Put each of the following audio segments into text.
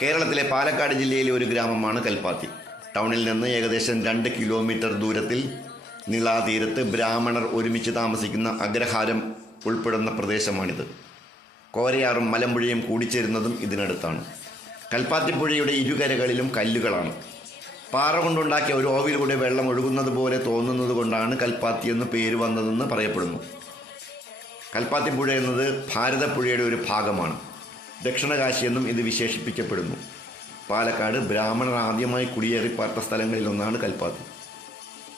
കേരളത്തിലെ പാലക്കാട് ജില്ലയിലെ ഒരു ഗ്രാമമാണ് കൽപ്പാത്തി. ടൗണിൽ നിന്ന് ഏകദേശം 2 കിലോമീറ്റർ ദൂരത്തിൽ നിളാതീരത്ത് ബ്രാഹ്മണർ ഒരുമിച്ച് താമസിക്കുന്ന അഗ്രഹാരം ഉൾപ്പെടുന്ന പ്രദേശമാണിത്. കോരയാറും മലമ്പുഴയും കൂടിച്ചേരുന്നതും ഇതിനടുത്താണ്. കൽപ്പാത്തി പുഴയുടെ ഇരുകരകളിലും കല്ലുകളാണ്. പാറ കൊണ്ടുണ്ടാക്കിയ ഒരു ഓവിലൂടെ വെള്ളം ഒഴുകുന്നത് പോലെ തോന്നുന്നത് കൊണ്ടാണ് കൽപ്പാത്തി എന്ന് പേര് വന്നതെന്ന് പറയപ്പെടുന്നു. കൽപ്പാത്തി പുഴ എന്നത് ഭാരതപ്പുഴയുടെ ഒരു ഭാഗമാണ്. ദക്ഷിണകാശി എന്നും ഇത് വിശേഷിപ്പിക്കപ്പെടുന്നു. പാലക്കാട് ബ്രാഹ്മണർ ആദ്യമായി കുടിയേറിപ്പാർത്ത സ്ഥലങ്ങളിലൊന്നാണ് കൽപ്പാത്തി.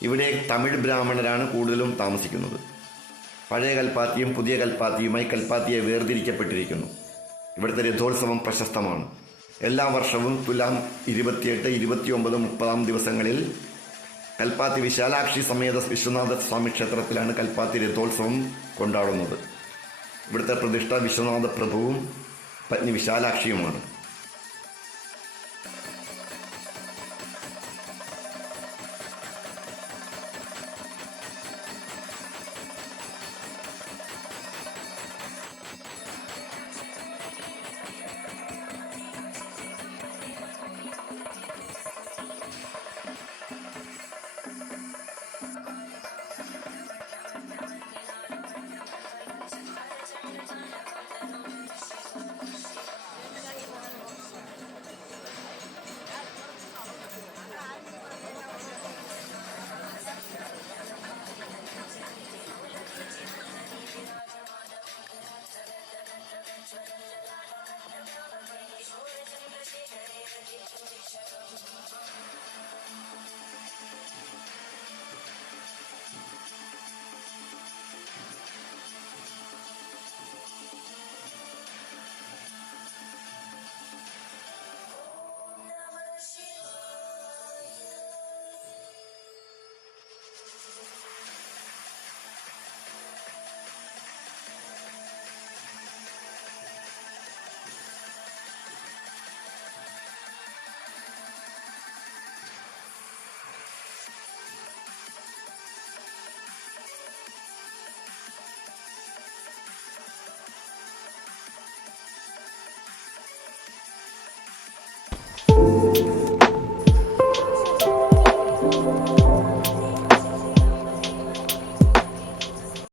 ഇവിടെ തമിഴ് ബ്രാഹ്മണരാണ് കൂടുതലും താമസിക്കുന്നത്. പഴയ കൽപ്പാത്തിയും പുതിയ കൽപ്പാത്തിയുമായി കൽപ്പാത്തിയെ വേർതിരിക്കപ്പെട്ടിരിക്കുന്നു. ഇവിടുത്തെ രഥോത്സവം പ്രശസ്തമാണ്. എല്ലാ വർഷവും തുലാം 28, 29, 30 ദിവസങ്ങളിൽ കൽപ്പാത്തി വിശാലാക്ഷി സമേത വിശ്വനാഥ സ്വാമി ക്ഷേത്രത്തിലാണ് കൽപ്പാത്തി രഥോത്സവം കൊണ്ടാടുന്നത്. ഇവിടുത്തെ പ്രതിഷ്ഠ വിശ്വനാഥ പ്രഭുവും പത്നി വിശാലാക്ഷിയുമാണ്.